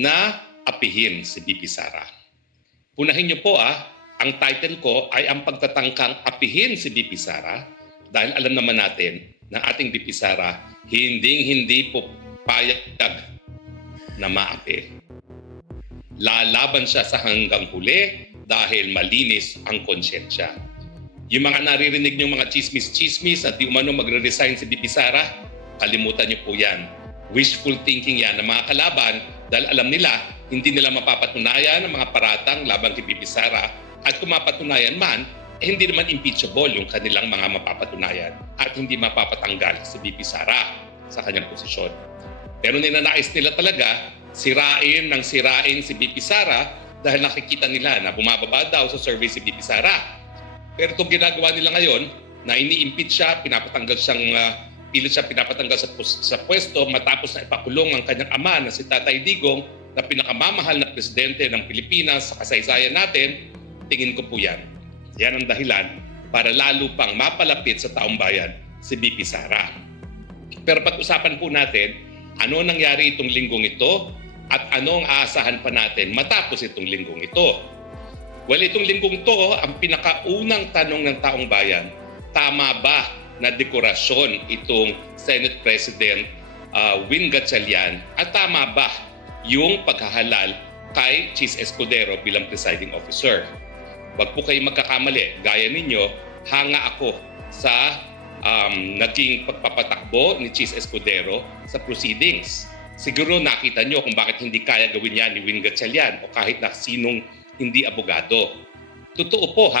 na apihin si VP Sara. Punahin niyo po ang title ko ay ang pagtatangkang apihin si VP Sara dahil alam naman natin na ating VP Sara hindi po payag na maapi. Lalaban siya sa hanggang huli dahil malinis ang konsyensya. Yung mga naririnig niyong mga chismis-chismis at di umano magre-resign si VP Sara, kalimutan niyo po yan. Wishful thinking yan ng mga kalaban dahil alam nila hindi nila mapapatunayan ang mga paratang laban kay VP Sara at kung mapatunayan man, hindi naman impeachable yung kanilang mga mapapatunayan at hindi mapapatanggal si VP Sara sa kanyang posisyon. Pero ninanais nila talaga sirain si VP Sara dahil nakikita nila na bumababa daw sa survey si VP Sara. Pero itong ginagawa nila ngayon na ini-impeach siya, pilit siya pinapatanggal sa pwesto matapos na ipakulong ang kanyang ama na si Tatay Digong na pinakamamahal na presidente ng Pilipinas sa kasaysayan natin, tingin ko po yan. Yan ang dahilan para lalo pang mapalapit sa taong bayan si VP Sara. Pero pag-usapan po natin, ano nangyari itong linggong ito at ano ang aasahan pa natin matapos itong linggong ito. Well, itong linggong ito, ang pinakaunang tanong ng taong bayan, tama ba na dekorasyon itong Senate President Win Gatchalian at tama ba yung paghahalal kay Chis Escudero bilang presiding officer? Wag po kayo magkakamali. Gaya ninyo, hanga ako sa naging pagpapatakbo ni Chis Escudero sa proceedings. Siguro nakita nyo kung bakit hindi kaya gawin yan ni Win Gatchalian o kahit na sinong hindi abogado. Totoo po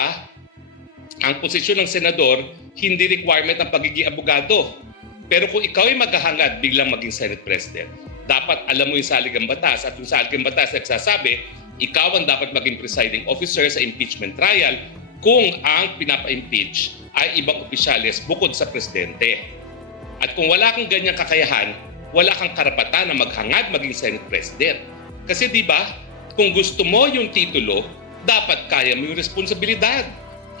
ang posisyon ng senador, hindi requirement ang pagiging abogado. Pero kung ikaw ay maghahangad biglang maging Senate President, dapat alam mo yung saligang batas at yung saligang batas nagsasabi, ikaw ang dapat maging presiding officer sa impeachment trial kung ang pinapa-impeach ay ibang opisyales bukod sa presidente. At kung wala kang ganyang kakayahan, wala kang karapatan na maghangad maging Senate President. Kasi di ba, kung gusto mo yung titulo, dapat kaya mo yung responsibilidad.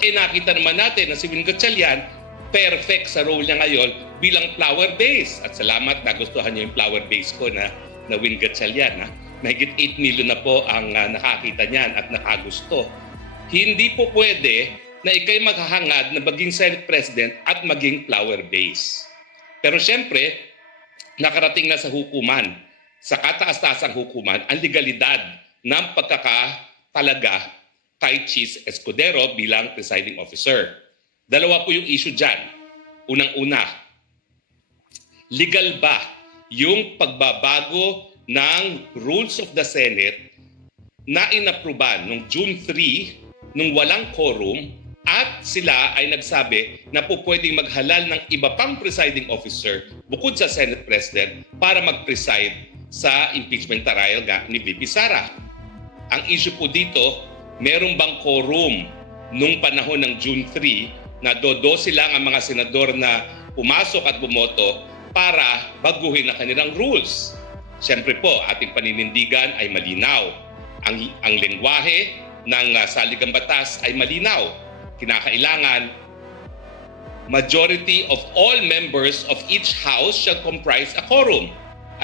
Nakita naman natin na si Win Gatchalian, perfect sa role niya ngayon bilang flower base. At salamat, nagustuhan niyo yung flower base ko na Win Gatchalian. Mahigit 8 million na po ang nakakita niyan at nakagusto. Hindi po pwede na ikay maghahangad na maging Senate President at maging flower base. Pero siyempre, nakarating na sa hukuman, sa kataas-taasang hukuman, ang legalidad ng pagkakatalaga kay Chis Escudero bilang presiding officer. Dalawa po yung issue dyan. Unang-una, legal ba yung pagbabago ng rules of the Senate na inapruban noong June 3 nung walang quorum at sila ay nagsabi na po pwedeng maghalal ng iba pang presiding officer bukod sa Senate President para mag-preside sa impeachment trial ni VP Sara. Ang issue po dito, merong bang quorum nung panahon ng June 3 na 12 lang ang mga senador na pumasok at bumoto para baguhin ang kanilang rules? Siyempre po, ating paninindigan ay malinaw. Ang lengguwahe ng saligang batas ay malinaw. Kinakailangan, majority of all members of each house shall comprise a quorum.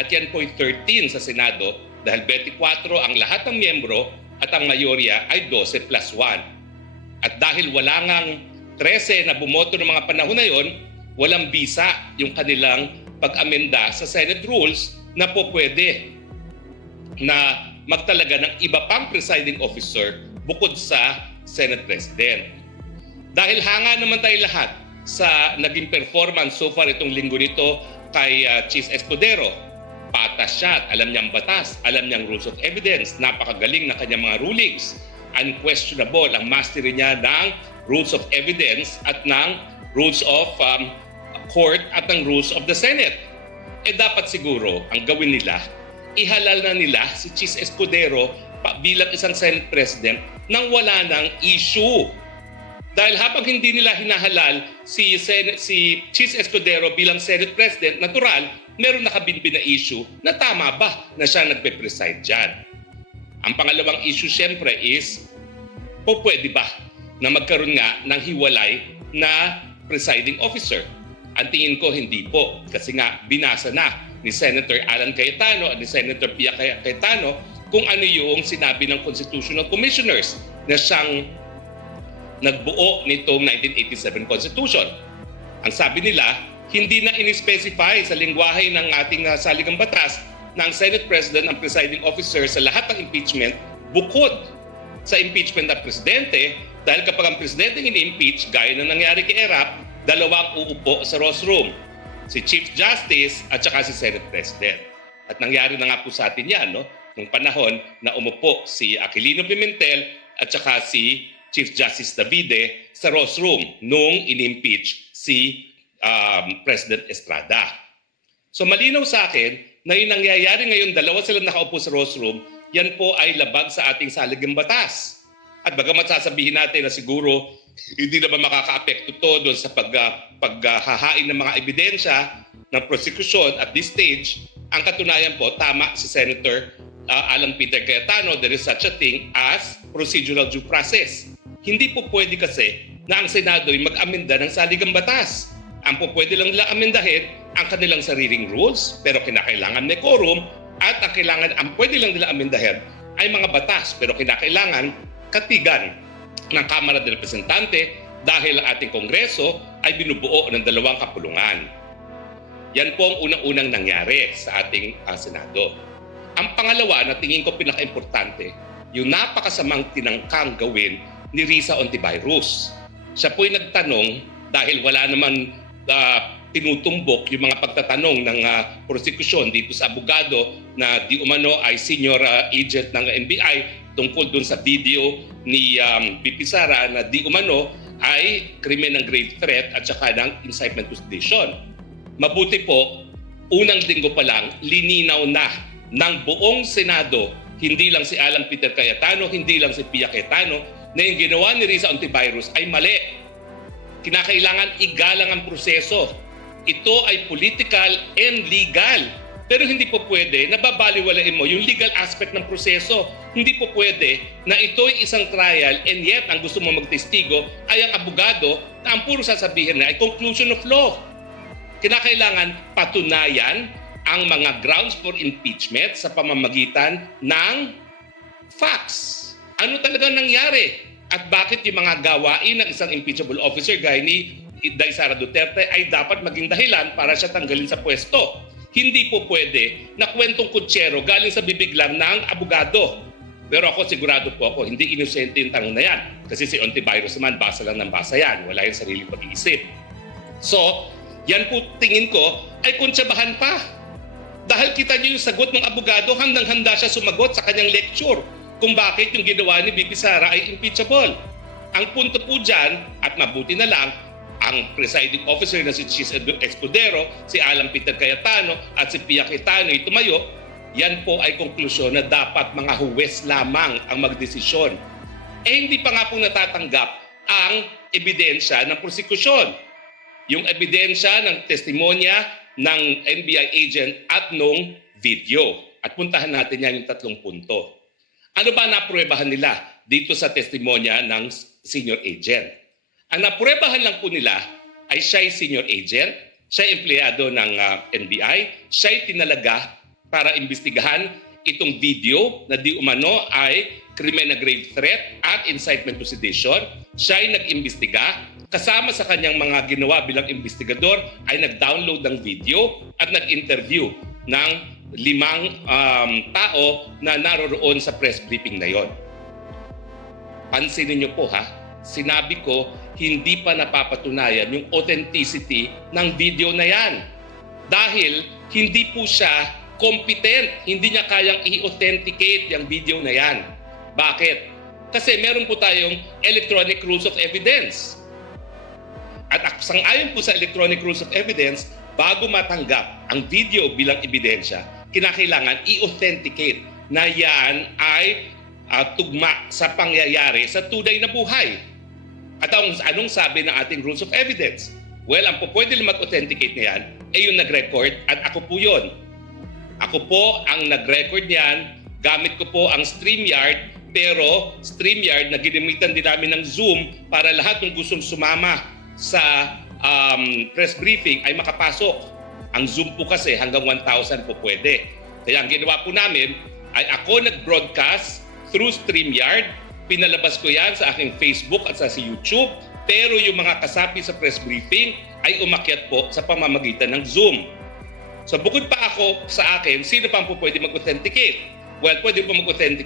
At yan po ay 13 sa Senado dahil 24 ang lahat ng miyembro at ang mayorya ay 12 plus 1. At dahil wala ngang 13 na bumoto ng mga panahon na yon, walang bisa yung kanilang pag-amenda sa Senate rules na po pwede na magtalaga ng iba pang presiding officer bukod sa Senate President. Dahil hanga naman tayo lahat sa naging performance so far itong linggo nito kay Chis Escudero. Patas siya at alam niyang batas, alam niyang rules of evidence, napakagaling na kanyang mga rulings. Unquestionable ang mastery niya ng rules of evidence at ng rules of court at ng rules of the Senate. Dapat siguro ang gawin nila, ihalal na nila si Chis Escudero bilang isang Senate President nang wala ng issue. Dahil habang hindi nila hinahalal si Chis Escudero bilang Senate President, natural, meron nakabinbin na issue na tama ba na siya nagpe-preside dyan. Ang pangalawang issue siyempre is, pwede ba na magkaroon nga ng hiwalay na presiding officer? Ang tingin ko hindi po kasi nga binasa na ni Senator Alan Cayetano at ni Senator Pia Cayetano kung ano yung sinabi ng Constitutional Commissioners na siyang nagbuo nitong 1987 Constitution. Ang sabi nila, hindi na in-specify sa lingwahe ng ating saligang batas na ang Senate President ang presiding officer sa lahat ng impeachment bukod sa impeachment ng Presidente, dahil kapag ang Presidente ini-impeach, gaya na nangyari kay Erap, dalawang uupo sa Ross Room, si Chief Justice at saka si Senate President. At nangyari na nga po sa atin yan, no? Nung panahon na umupo si Aquilino Pimentel at saka si Chief Justice Davide sa Ross Room nung in-impeach si President Estrada. So malinaw sa akin na yung nangyayari ngayon, dalawa sila nakaupo sa Ross Room, yan po ay labag sa ating saligang batas. At bagamat sasabihin natin na siguro hindi naman makaka-apekto to doon sa paghahain ng mga ebidensya ng prosecution at this stage, ang katunayan po, tama si Senator Alan Peter Cayetano, there is such a thing as procedural due process. Hindi po pwede kasi na ang Senado ay mag-amenda ng saligang batas. Ang po pwede lang nila amendahin ang kanilang sariling rules, pero kinakailangan may quorum, at ang pwede lang nila amendahin ay mga batas, pero kinakailangan katigan ng Kamara de Representante dahil ang ating Kongreso ay binubuo ng dalawang kapulungan. Yan po ang unang-unang nangyari sa ating Senado. Ang pangalawa na tingin ko pinaka-importante, yung napakasamang tinangkang gawin ni Risa Hontiveros. Siya po'y nagtanong dahil wala naman tinutumbok yung mga pagtatanong ng prosekusyon dito sa abogado na di umano ay senior agent ng NBI tungkol dun sa video ni BP Sara na di umano ay krimen ng grave threat at saka ng incitement to sedition. Mabuti po, unang linggo pa lang, lininaw na ng buong Senado, hindi lang si Alan Peter Cayetano, hindi lang si Pia Cayetano, na yung ginawa ni Risa Hontiveros ay mali. Kinakailangan igalang ang proseso. Ito ay political and legal. Pero hindi po pwede na babaliwalain mo yung legal aspect ng proseso. Hindi po pwede na ito ay isang trial and yet ang gusto mo magtestigo ay ang abogado na ang puro sasabihin na ay conclusion of law. Kinakailangan patunayan ang mga grounds for impeachment sa pamamagitan ng facts. Ano talaga nangyari? At bakit yung mga gawain ng isang impeachable officer gaya ni Day Sara Duterte ay dapat maging dahilan para siya tanggalin sa pwesto. Hindi po pwede na kwentong kutsero galing sa bibig lang ng abogado. Pero ako sigurado po ako, hindi inosente yung tanong na yan. Kasi si Hontiveros naman, basa lang ng basa yan. Wala yung sariling pag-iisip. So, yan po tingin ko ay kuntsabahan pa. Dahil kita niyo yung sagot ng abogado, handang-handa siya sumagot sa kanyang lecture kung bakit yung ginawa ni BP Sara ay impeachable. Ang punto po dyan, at mabuti na lang, ang presiding officer na si Chis Escudero, si Alan Peter Cayetano at si Pia Cayetano ay tumayo, yan po ay konklusyon na dapat mga huwes lamang ang magdesisyon. Hindi pa nga po natatanggap ang ebidensya ng prosekusyon. Yung ebidensya ng testimonya ng NBI agent at nung video. At puntahan natin yan yung 3 punto. Ano ba napruebahan nila dito sa testimonya ng senior agent? Ang napruebahan lang po nila ay siya'y senior agent, siya'y empleyado ng NBI, siya'y tinalaga para imbestigahan itong video na di umano ay krimen na grave threat at incitement to sedition. Siya'y nag-imbestiga. Kasama sa kanyang mga ginawa bilang investigador ay nag-download ng video at nag-interview ng 5 tao na naroroon sa press briefing na yon. Pansinin niyo po ha, sinabi ko hindi pa napapatunayan yung authenticity ng video na yan. Dahil hindi po siya competent, hindi niya kayang i-authenticate yung video na yan. Bakit? Kasi meron po tayong electronic rules of evidence. At sang-ayon po sa electronic rules of evidence, bago matanggap ang video bilang ebidensya, kinakailangan i-authenticate na yan ay tugma sa pangyayari sa tunay na buhay. At anong sabi ng ating rules of evidence? Well, ang po pwede lang mag-authenticate na yan ay yung nag-record at ako po yun. Ako po ang nag-record niyan, gamit ko po ang StreamYard, pero StreamYard na ginamitan din namin ng Zoom para lahat ng gustong sumama sa press briefing ay makapasok. Ang Zoom po kasi hanggang 1,000 po pwede. Kaya ang ginawa po namin ay ako nag-broadcast through StreamYard. Pinalabas ko yan sa aking Facebook at sa YouTube. Pero yung mga kasapi sa press briefing ay umakyat po sa pamamagitan ng Zoom. So bukod pa ako sa akin, sino pa po pwede mag-authenticate? Well, pwede po mag-authenticate